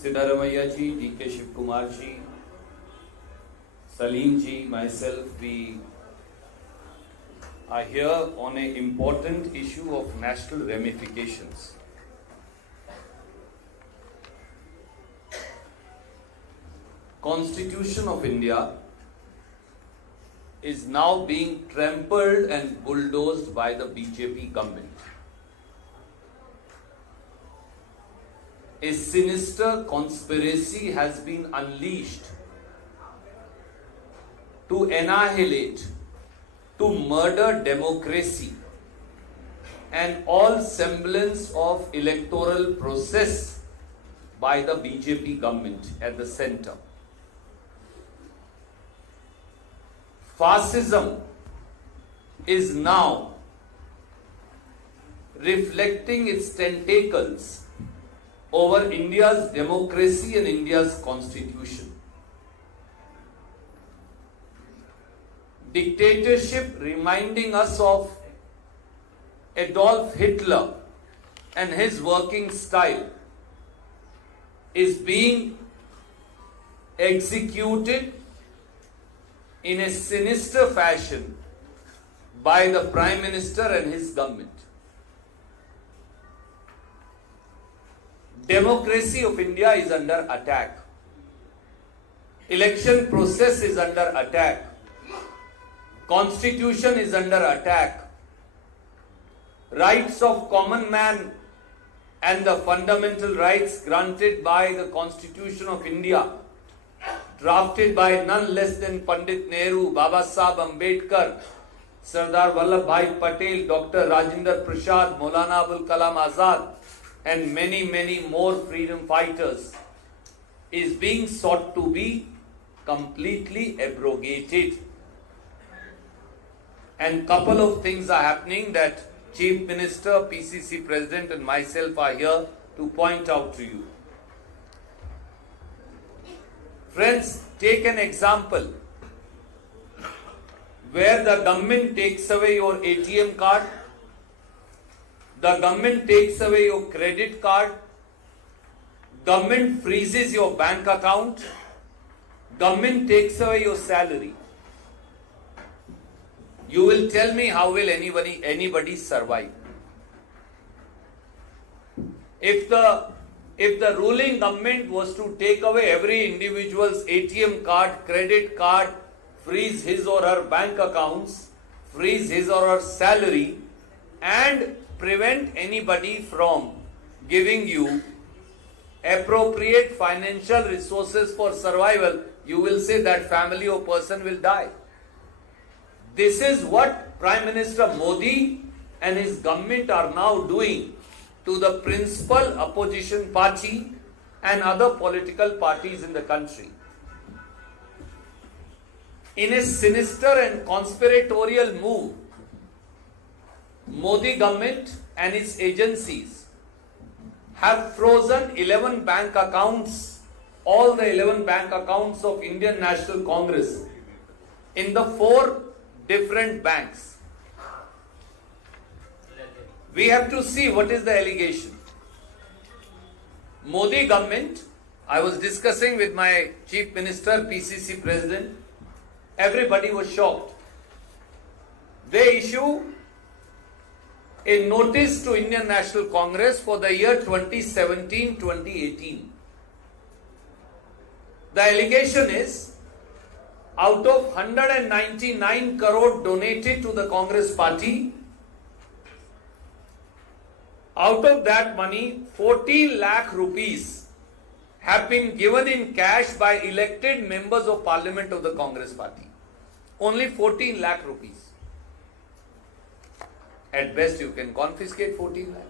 Siddaramaiah ji, D.K. Shivkumar ji, Salim ji, myself, we are here on an important issue of national ramifications. Constitution of India is now being trampled and bulldozed by the BJP government. A sinister conspiracy has been unleashed to annihilate, to murder democracy and all semblance of electoral process by the BJP government at the center. Fascism is now reflecting its tentacles over India's democracy and India's constitution. Dictatorship reminding us of Adolf Hitler and his working style is being executed in a sinister fashion by the Prime Minister and his government. Democracy of India is under attack. Election process is under attack. Constitution is under attack. Rights of common man and the fundamental rights granted by the Constitution of India, drafted by none less than Pandit Nehru, Baba Sahib Ambedkar, Sardar Vallabhbhai Patel, Dr. Rajendra Prasad, Maulana Abul Kalam Azad, and many, many more freedom fighters, is being sought to be completely abrogated. And couple of things are happening that Chief Minister, PCC President and myself are here to point out to you. Friends, take an example where the government takes away your ATM card, the government takes away your credit card, government freezes your bank account, government takes away your salary. You will tell me how will anybody survive? If the ruling government was to take away every individual's ATM card, credit card, freeze his or her bank accounts, freeze his or her salary, and prevent anybody from giving you appropriate financial resources for survival, you will say that family or person will die. This is what Prime Minister Modi and his government are now doing to the principal opposition party and other political parties in the country. In a sinister and conspiratorial move, Modi government and its agencies have frozen 11 bank accounts, all the 11 bank accounts of Indian National Congress in the 4 different banks. We have to see what is the allegation. Modi government, I was discussing with my Chief Minister, PCC President, everybody was shocked. They issue a notice to Indian National Congress for the year 2017-2018. The allegation is, out of 199 crore donated to the Congress party, out of that money, 14 lakh rupees have been given in cash by elected members of Parliament of the Congress party. Only 14 lakh rupees. At best, you can confiscate 14 lakh.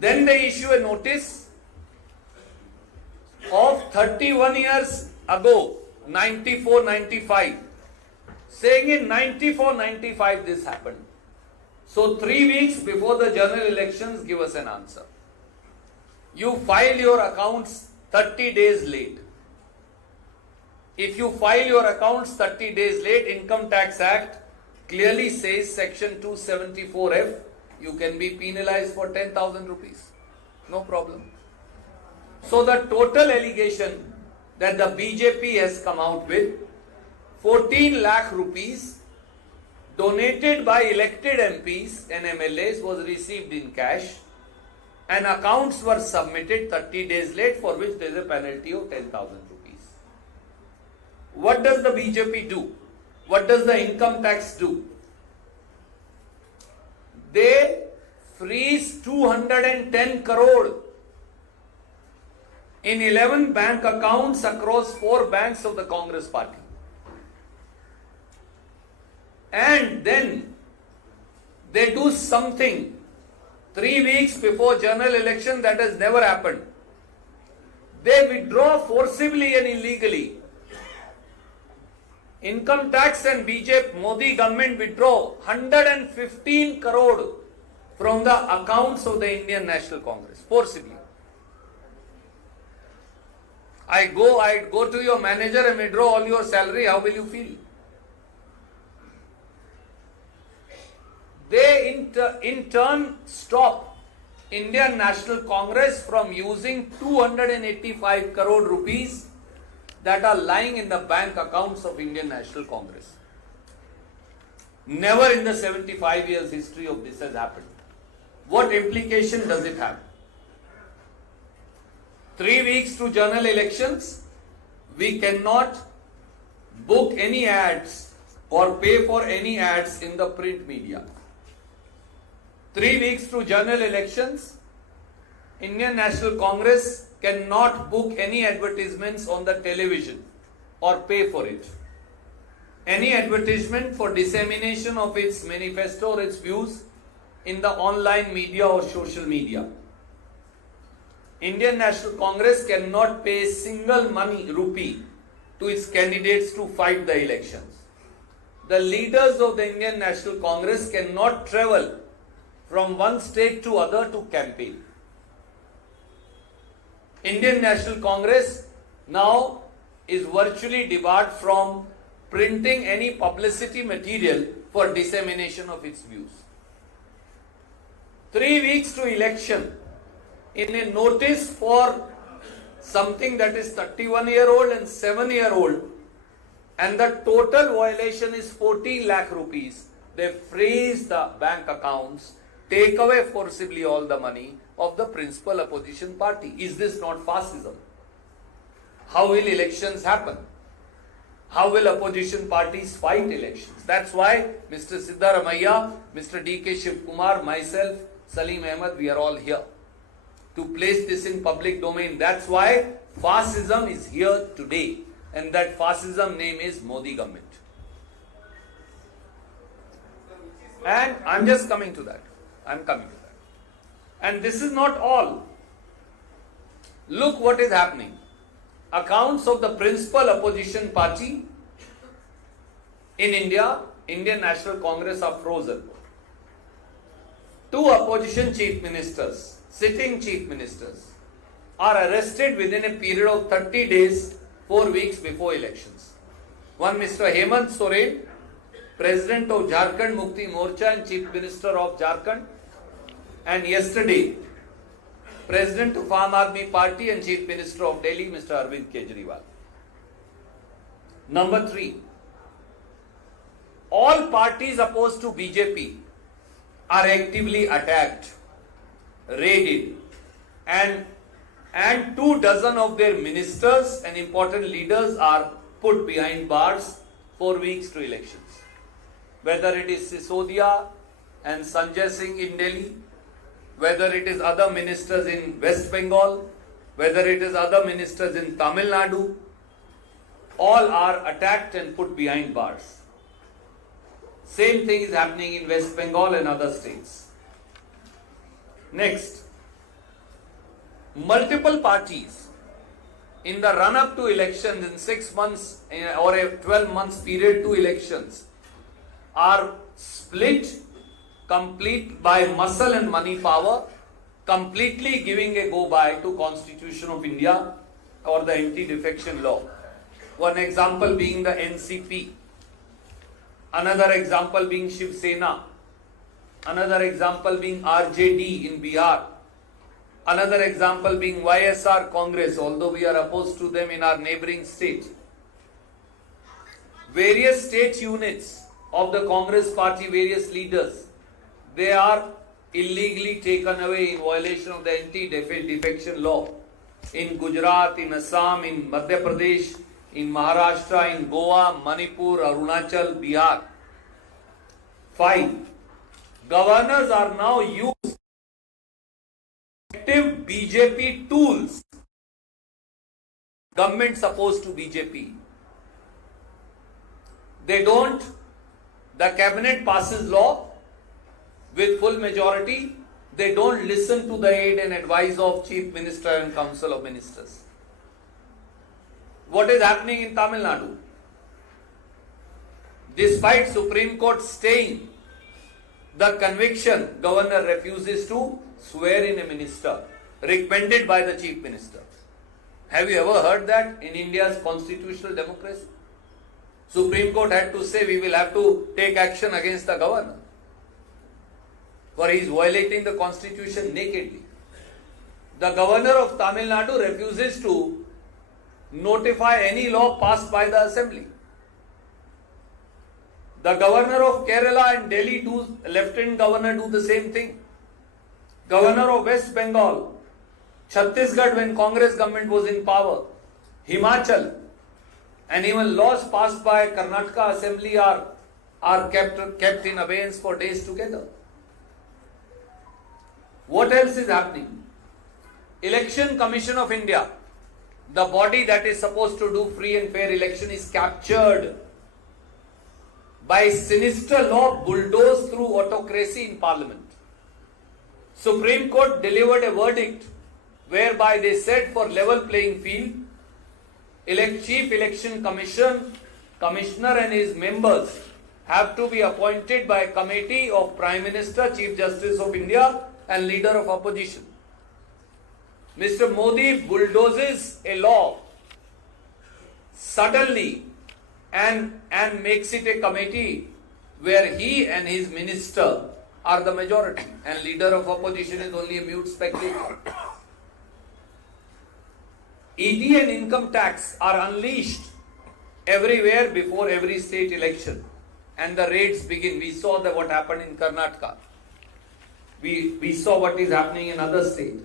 Then they issue a notice of 31 years ago, 94-95, saying in 94-95 this happened. So 3 weeks before the general elections, give us an answer. You filed your accounts 30 days late. If you file your accounts 30 days late, Income Tax Act clearly says section 274F, you can be penalized for 10,000 rupees. No problem. So the total allegation that the BJP has come out with, 14 lakh rupees donated by elected MPs and MLAs was received in cash, and accounts were submitted 30 days late, for which there is a penalty of 10,000 rupees. What does the BJP do? What does the income tax do? They freeze 210 crore in 11 bank accounts across 4 banks of the Congress party. And then they do something 3 weeks before general election that has never happened. They withdraw forcibly and illegally. Income tax and BJP Modi government withdraw 115 crore from the accounts of the Indian National Congress forcibly. I go to your manager and withdraw all your salary. How will you feel? They in turn stop Indian National Congress from using 285 crore rupees that are lying in the bank accounts of Indian National Congress. Never in the 75 years history of this has happened. What implication does it have? 3 weeks to general elections, we cannot book any ads or pay for any ads in the print media. 3 weeks to general elections, Indian National Congress cannot book any advertisements on the television or pay for it. Any advertisement for dissemination of its manifesto or its views in the online media or social media. Indian National Congress cannot pay a single rupee to its candidates to fight the elections. The leaders of the Indian National Congress cannot travel from one state to other to campaign. Indian National Congress now is virtually debarred from printing any publicity material for dissemination of its views. 3 weeks to election, in a notice for something that is 31-year-old and 7-year-old, and the total violation is 14 lakh rupees, they freeze the bank accounts, take away forcibly all the money of the principal opposition party. Is this not fascism? How will elections happen? How will opposition parties fight elections? That's why Mr. Siddaramaiah, Mr. D.K. Shivkumar, myself, Salim Ahmed, we are all here to place this in public domain. That's why fascism is here today, and that fascism name is Modi government. And I'm just coming to that. And this is not all. Look what is happening. Accounts of the principal opposition party in India, Indian National Congress, are frozen. 2 opposition chief ministers, sitting chief ministers, are arrested within a period of 30 days, 4 weeks before elections. One, Mr. Hemant Soren, President of Jharkhand Mukti Morcha and Chief Minister of Jharkhand, and yesterday, President of Aam Aadmi Party and Chief Minister of Delhi, Mr. Arvind Kejriwal. Number 3, all parties opposed to BJP are actively attacked, raided, and 24 of their ministers and important leaders are put behind bars 4 weeks to elections. Whether it is Sisodia and Sanjay Singh in Delhi, whether it is other ministers in West Bengal, whether it is other ministers in Tamil Nadu, all are attacked and put behind bars. Same thing is happening in West Bengal and other states. Next, multiple parties in the run-up to elections in 6 months or a 12 months period to elections are split complete by muscle and money power, completely giving a go-by to Constitution of India or the anti-defection law. One example being the NCP, another example being Shiv Sena, another example being RJD in Bihar, Another example being YSR Congress, although we are opposed to them in our neighboring state. Various state units of the Congress party, various leaders, they are illegally taken away in violation of the anti-defection law in Gujarat, in Assam, in Madhya Pradesh, in Maharashtra, in Goa, Manipur, Arunachal, Bihar. 5. Governors are now used active BJP tools. Government supposed to BJP. They don't. The cabinet passes law with full majority. They don't listen to the aid and advice of Chief Minister and Council of Ministers. What is happening in Tamil Nadu? Despite Supreme Court staying the conviction, Governor refuses to swear in a minister recommended by the Chief Minister. Have you ever heard that in India's constitutional democracy? Supreme Court had to say we will have to take action against the governor, for he is violating the constitution nakedly. The governor of Tamil Nadu refuses to notify any law passed by the assembly. The governor of Kerala and Delhi lieutenant governor do the same thing. Governor of West Bengal, Chhattisgarh when Congress government was in power, Himachal, and even laws passed by Karnataka assembly are kept in abeyance for days together. What else is happening? Election Commission of India, the body that is supposed to do free and fair election, is captured by sinister law bulldozed through autocracy in Parliament. Supreme Court delivered a verdict whereby they said for level playing field, Chief Election Commissioner and his members have to be appointed by a committee of Prime Minister, Chief Justice of India and Leader of Opposition. Mr. Modi bulldozes a law suddenly and makes it a committee where he and his minister are the majority and Leader of Opposition is only a mute spectator. ED and income tax are unleashed everywhere before every state election and the raids begin. We saw what happened in Karnataka. We saw what is happening in other states.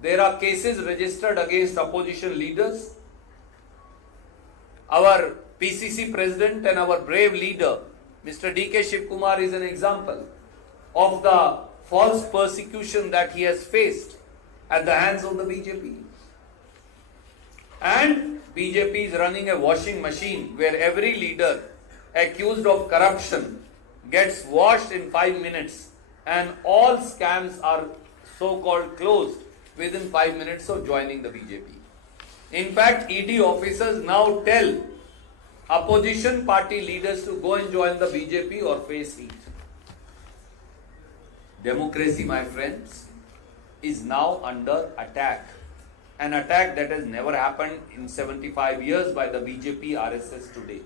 There are cases registered against opposition leaders. Our PCC president and our brave leader, Mr. D.K. Shivkumar, is an example of the false persecution that he has faced at the hands of the BJP. And BJP is running a washing machine where every leader accused of corruption gets washed in 5 minutes and all scams are so-called closed within 5 minutes of joining the BJP. In fact, ED officers now tell opposition party leaders to go and join the BJP or face heat. Democracy, my friends, is now under attack. An attack that has never happened in 75 years by the BJP RSS today.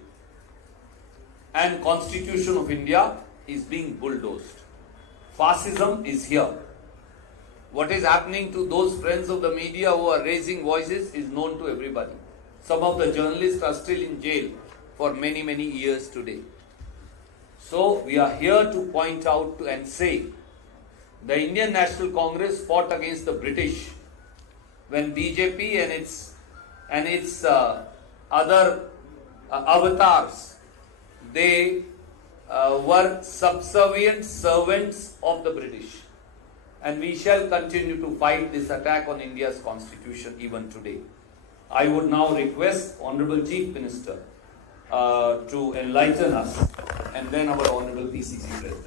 And Constitution of India is being bulldozed. Fascism is here. What is happening to those friends of the media who are raising voices is known to everybody. Some of the journalists are still in jail for many, many years today. So we are here to point out and say the Indian National Congress fought against the British when BJP and its other avatars, they were subservient servants of the British. And we shall continue to fight this attack on India's constitution even today. I would now request Honorable Chief Minister to enlighten us and then our Honorable PCC President.